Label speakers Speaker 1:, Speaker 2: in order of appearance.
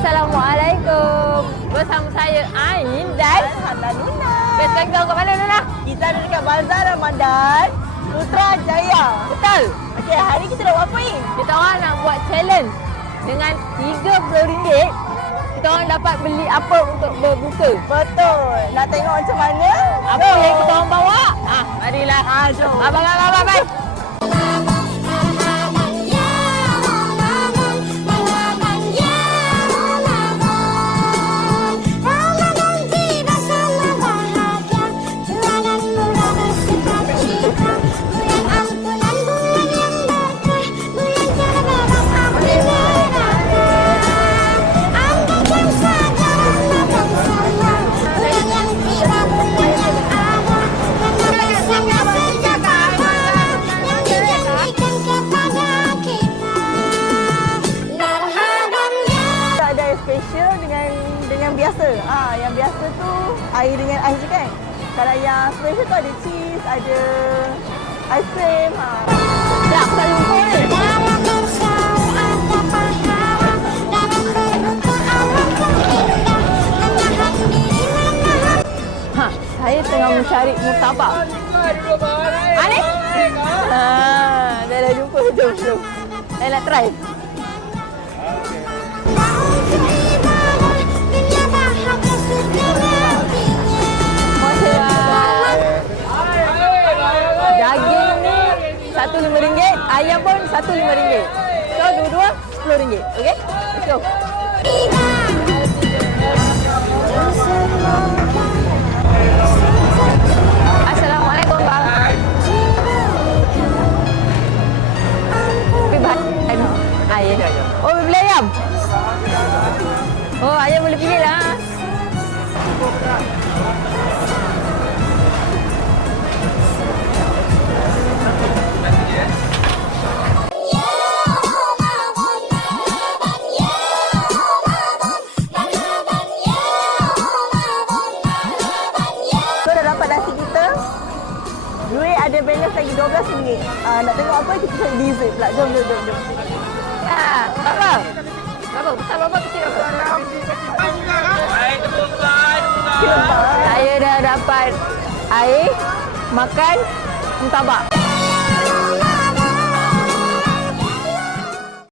Speaker 1: Assalamualaikum. Bersama saya Ain dan
Speaker 2: Hana Luna.
Speaker 1: kita kita kat mana Nana?
Speaker 2: Kita ada dekat Bazar Ramadan, Putrajaya.
Speaker 1: Betul.
Speaker 2: Okey, hari kita nak buat apa ni?
Speaker 1: Kita orang nak buat challenge dengan RM30 kita orang dapat beli apa untuk berbuka.
Speaker 2: Betul. Nak tengok macam mana?
Speaker 1: Apa yang kita orang bawa? Ah, marilah.
Speaker 2: Ah, jom.
Speaker 1: Abang, abang, abang, abang.
Speaker 2: Biasa tu air dengan ais je kan. Kalau yang special tu ada cheese, ada aiskrim. Ha.
Speaker 1: Dah, aku tak jumpa ni. Ha, saya tengah mencari murtabak. Ha ni? Ha, dah dah jumpa. Jom, jom. Saya nak try. Ayam pun satu lima ringgit. So dua-dua sepuluh ringgit. Okay? Let's go. Assalamualaikum bang. Tapi bahan ayam. Oh beli ayam. Oh ayam boleh pilih lah.
Speaker 2: Nasi kita. Duit ada balance lagi RM12. Ah, nak tengok apa kita cari dessert pula. Jom, jom, jom. jom.
Speaker 1: Ha? Besar? Kecil berapa?
Speaker 2: Kira
Speaker 1: Saya dah dapat air, makan, murtabak.